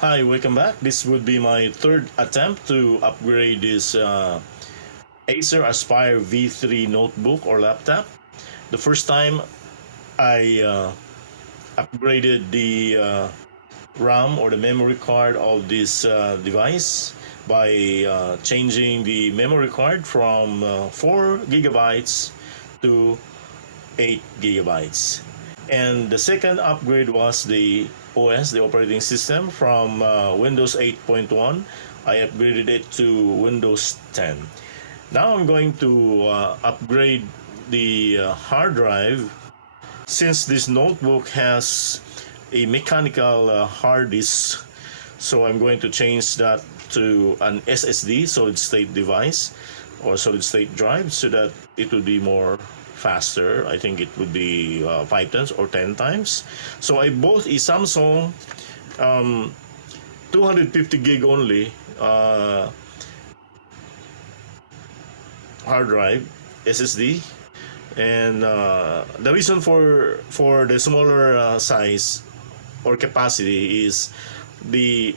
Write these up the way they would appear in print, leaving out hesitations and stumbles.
Hi, welcome back. This would be my third attempt to upgrade this Acer Aspire V3 Notebook or laptop. The first time I upgraded the RAM or the memory card of this device by changing the memory card from 4 gigabytes to 8 gigabytes. And the second upgrade was the OS, the operating system, from Windows 8.1. I upgraded it to Windows 10. Now I'm going to upgrade the hard drive, since this notebook has a mechanical hard disk. So I'm going to change that to an SSD, solid state device, or solid state drive, so that it would be more faster. I think it would be 5 times or 10 times. So I bought a Samsung 250 gig only hard drive SSD, and the reason for the smaller size or capacity is the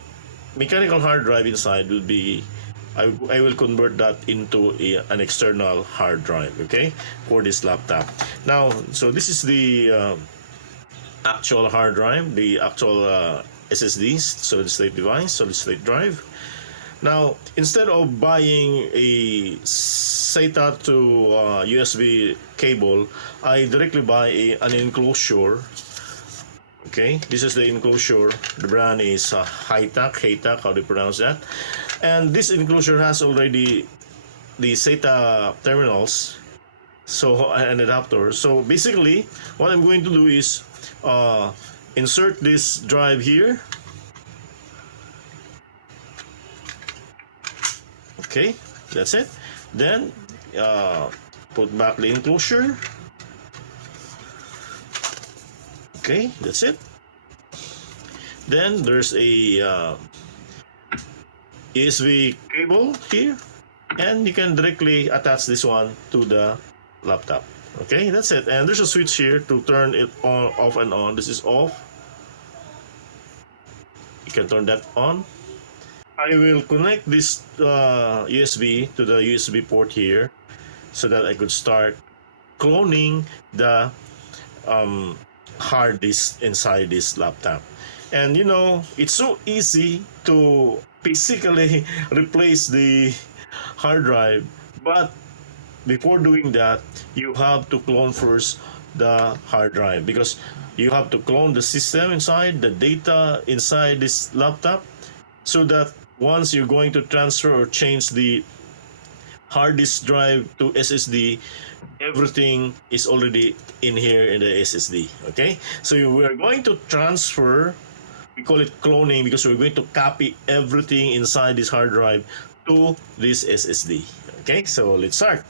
mechanical hard drive inside will be, I will convert that into an external hard drive, okay, for this laptop. Now, so this is the actual hard drive, the actual SSDs, solid state device, solid state drive. Now, instead of buying a SATA to USB cable, I directly buy an enclosure. Okay, this is the enclosure. The brand is Haytak, how do you pronounce that? And this enclosure has already the SATA terminals, so an adapter. So basically, what I'm going to do is insert this drive here. Okay, that's it. Then put back the enclosure. Okay, that's it. Then there's a USB cable here, and you can directly attach this one to the laptop. Okay, that's it. And there's a switch here to turn it on, off and on. This is off. You can turn that on. I will connect this USB to the USB port here, so that I could start cloning the hard disk inside this laptop. And you know, it's so easy to basically replace the hard drive, but before doing that, you have to clone first the hard drive, because you have to clone the system inside, the data inside this laptop, so that once you're going to transfer or change the hard disk drive to SSD, everything is already in here in the SSD. Okay, so we are going to transfer, we call it cloning, because we're going to copy everything inside this hard drive to this SSD. Okay, so let's start.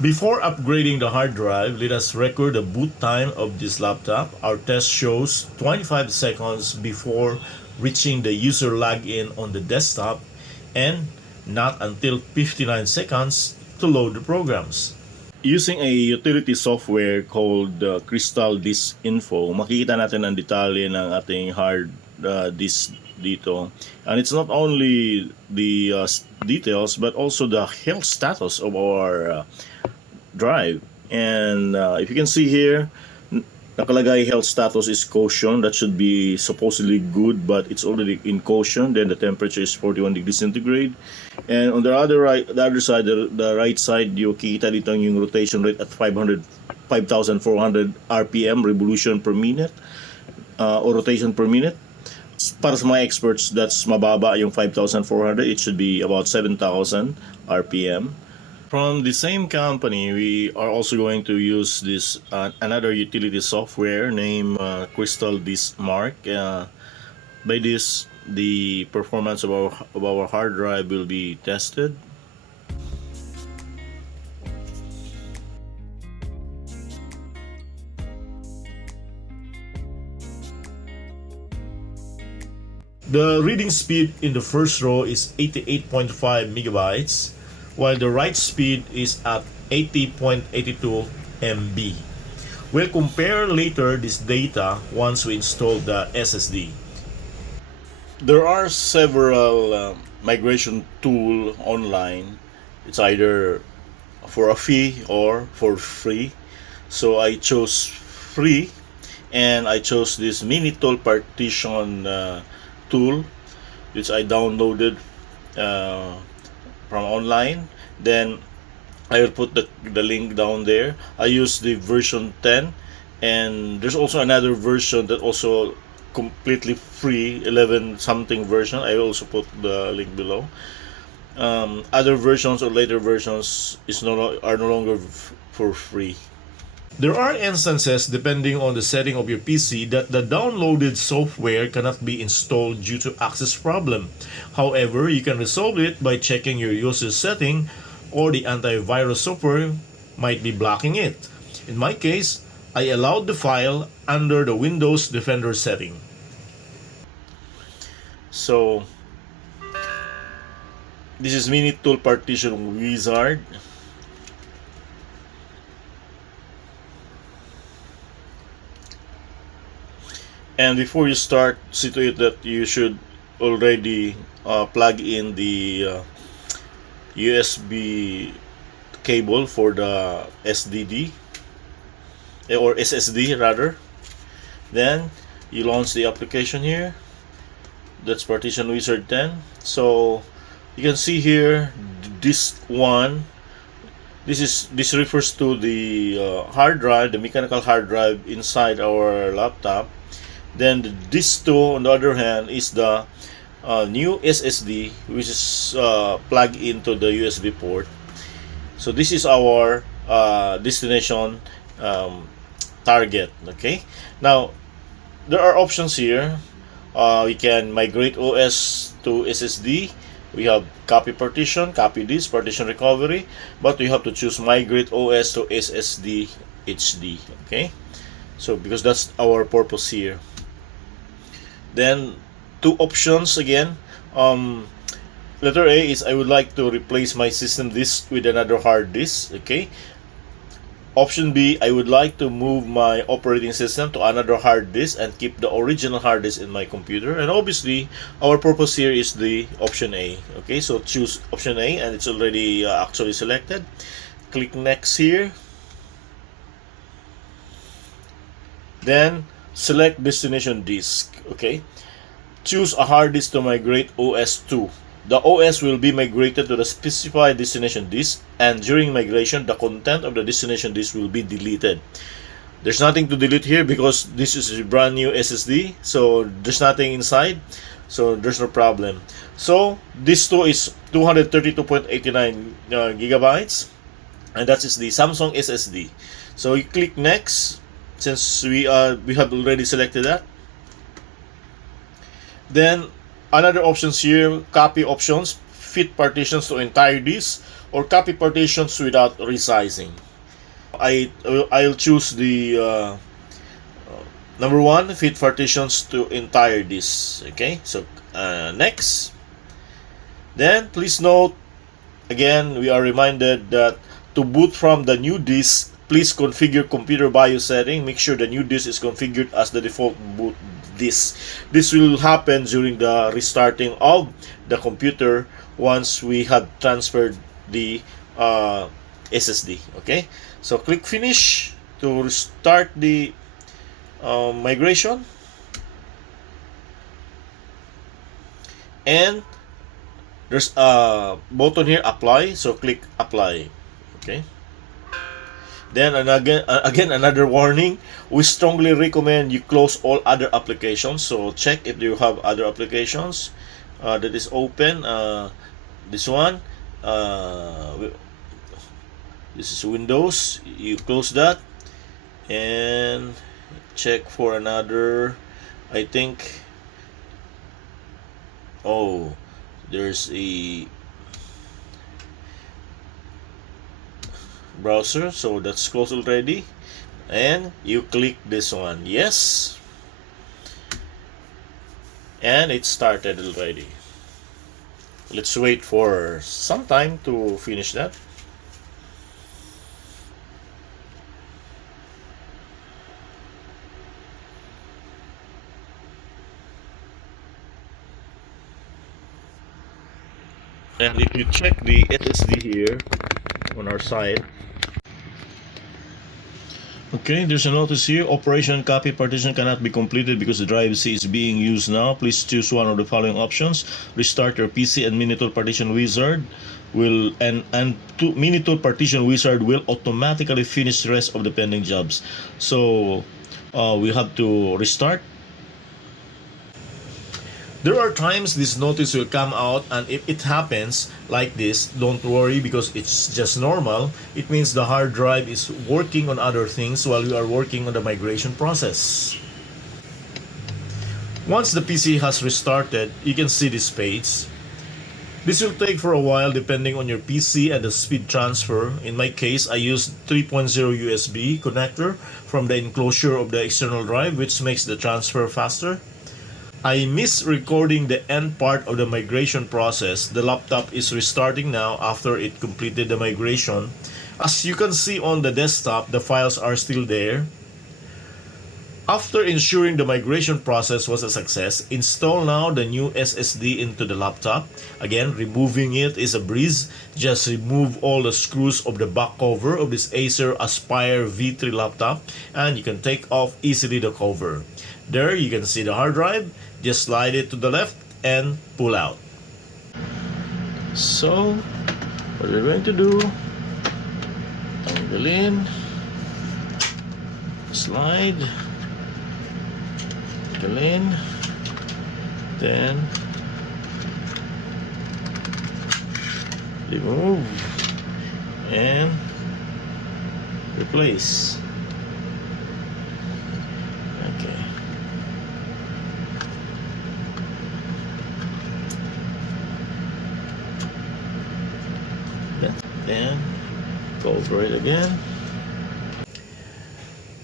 Before upgrading the hard drive, let us record the boot time of this laptop. Our test shows 25 seconds before reaching the user login on the desktop, and not until 59 seconds to load the programs. Using a utility software called Crystal Disk Info, makikita natin ang detalye ng ating hard disk dito. And it's not only the details, but also the health status of our drive. And if you can see here, nakalagay health status is caution. That should be supposedly good, but it's already in caution. Then the temperature is 41 degrees centigrade. And on the other side, the right side, you kita dito yung rotation rate at 5,400 RPM, revolution per minute, or rotation per minute. Para sa mga experts, that's mababa yung 5,400. It should be about 7,000 RPM. From the same company, we are also going to use this another utility software named Crystal Disk Mark. By this, the performance of our hard drive will be tested. The reading speed in the first row is 88.5 megabytes, while the write speed is at 80.82 MB. We'll compare later this data once we install the SSD. There are several migration tool online. It's either for a fee or for free. So I chose free, and I chose this Minitool Partition tool, which I downloaded uh, from online. Then I will put the link down there. I use the version 10, and there's also another version that also completely free, 11 something version. I will also put the link below. Other versions or later versions are no longer for free. There are instances, depending on the setting of your PC, that the downloaded software cannot be installed due to access problem. However, you can resolve it by checking your user setting, or the antivirus software might be blocking it. In my case, I allowed the file under the Windows Defender setting. So, this is Minitool Partition Wizard. And before you start, see to it that you should already plug in the USB cable for the SDD or SSD rather. Then you launch the application here. That's Partition Wizard 10. So you can see here this one. This refers to the hard drive, the mechanical hard drive inside our laptop. Then this two, on the other hand, is the new SSD, which is plugged into the USB port. So this is our destination target. Okay. Now there are options here. We can migrate OS to SSD. We have copy partition, copy disk, partition recovery, but we have to choose migrate OS to SSD HD. Okay. So because that's our purpose here. Then two options again. Letter A is I would like to replace my system disk with another hard disk. Okay. Option B, I would like to move my operating system to another hard disk and keep the original hard disk in my computer. And obviously, our purpose here is the option A. Okay, so choose option A, and it's already actually selected. Click next here. Then select destination disk. Okay, choose a hard disk to migrate OS to. The OS will be migrated to the specified destination disk, and during migration, the content of the destination disk will be deleted. There's nothing to delete here because this is a brand new SSD, so there's nothing inside, so there's no problem. So this too is 232.89 gigabytes, and that is the Samsung SSD. So you click next, since we have already selected that. Then another options here, copy options, fit partitions to entire disk, or copy partitions without resizing. I'll choose the number one, fit partitions to entire disk. Okay, so next. Then please note, again, we are reminded that to boot from the new disk, please configure computer BIOS setting. Make sure the new disk is configured as the default boot disk. This will happen during the restarting of the computer once we have transferred the SSD. Okay, so click finish to restart the migration, and there's a button here, apply, so click apply. Okay. Then again another warning, we strongly recommend you close all other applications. So check if you have other applications that is open. This one, this is Windows, you close that and check for another. I think, oh, there's a browser, so that's closed already, and you click this one, yes, and it started already. Let's wait for some time to finish that. And if you check the SSD here on our side, okay, there's a notice here. Operation copy partition cannot be completed because the drive C is being used now. Please choose one of the following options. Restart your PC and Minitool Partition Wizard will Minitool Partition Wizard will automatically finish the rest of the pending jobs. So we have to restart. There are times this notice will come out, and if it happens like this, don't worry because it's just normal. It means the hard drive is working on other things while you are working on the migration process. Once the PC has restarted, you can see this page. This will take for a while depending on your PC and the speed transfer. In my case, I used 3.0 USB connector from the enclosure of the external drive, which makes the transfer faster. I missed recording the end part of the migration process. The laptop is restarting now after it completed the migration. As you can see on the desktop, the files are still there. After ensuring the migration process was a success, install now the new SSD into the laptop. Again, removing it is a breeze. Just remove all the screws of the back cover of this Acer Aspire V3 laptop and you can take off easily the cover. There you can see the hard drive. Just slide it to the left and pull out. So, what we're going to do, angle in, slide, angle in, then remove and replace. Okay. Then go over it again.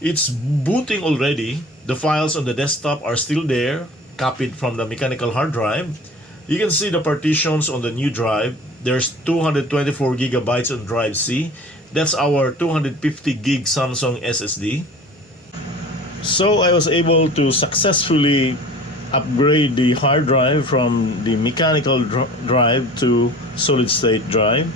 It's booting already. The files on the desktop are still there, copied from the mechanical hard drive. You can see the partitions on the new drive. There's 224 gigabytes on drive C. That's our 250 gig Samsung SSD. So I was able to successfully upgrade the hard drive from the mechanical drive to solid state drive.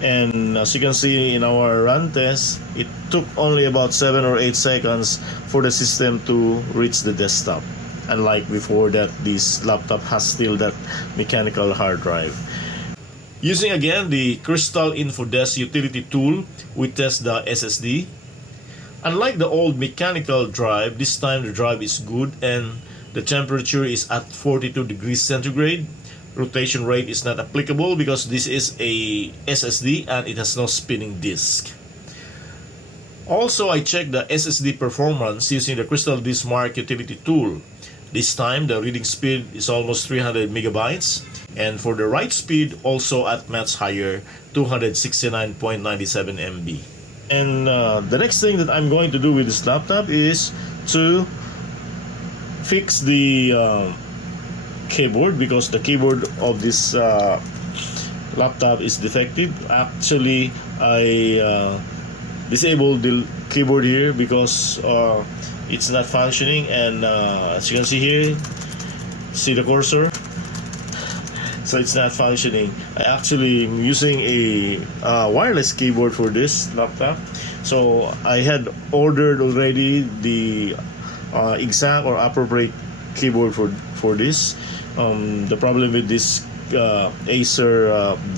And as you can see in our run test, it took only about 7 or 8 seconds for the system to reach the desktop. Unlike before that, this laptop has still that mechanical hard drive. Using again the Crystal InfoDesk utility tool, we test the SSD. Unlike the old mechanical drive, this time the drive is good and the temperature is at 42 degrees centigrade. Rotation rate is not applicable because this is a SSD and it has no spinning disk. Also, I checked the SSD performance using the Crystal Disk Mark utility tool. This time, the reading speed is almost 300 megabytes, and for the write speed, also at much higher, 269.97 MB. And the next thing that I'm going to do with this laptop is to fix the keyboard, because the keyboard of this laptop is defective. Actually, I disabled the keyboard here because it's not functioning, and as you can see here, see the cursor, so it's not functioning. I actually am using a wireless keyboard for this laptop, so I had ordered already the exact or appropriate keyboard for this. The problem with this Acer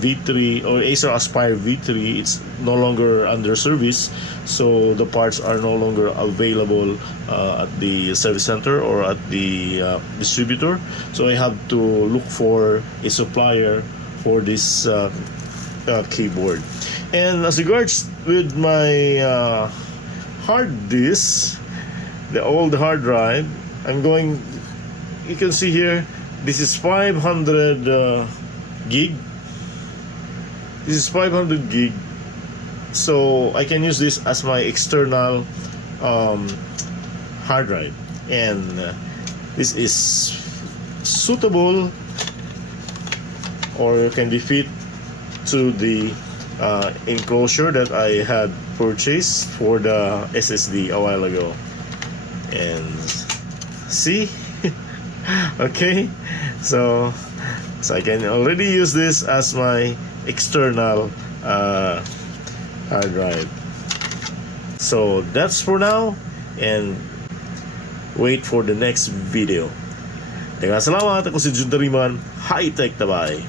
V3 or Acer Aspire V3, it's no longer under service, so the parts are no longer available at the service center or at the distributor. So I have to look for a supplier for this keyboard. And as regards with my hard disk, the old hard drive, you can see here, this is 500 gig. This is 500 gig. So I can use this as my external hard drive. And this is suitable or can be fit to the enclosure that I had purchased for the SSD a while ago. And see? Okay, so So I can already use this as my external hard drive. So that's for now, and wait for the next video. Salamat, ako si Jun Tariman. High Tech Tabay.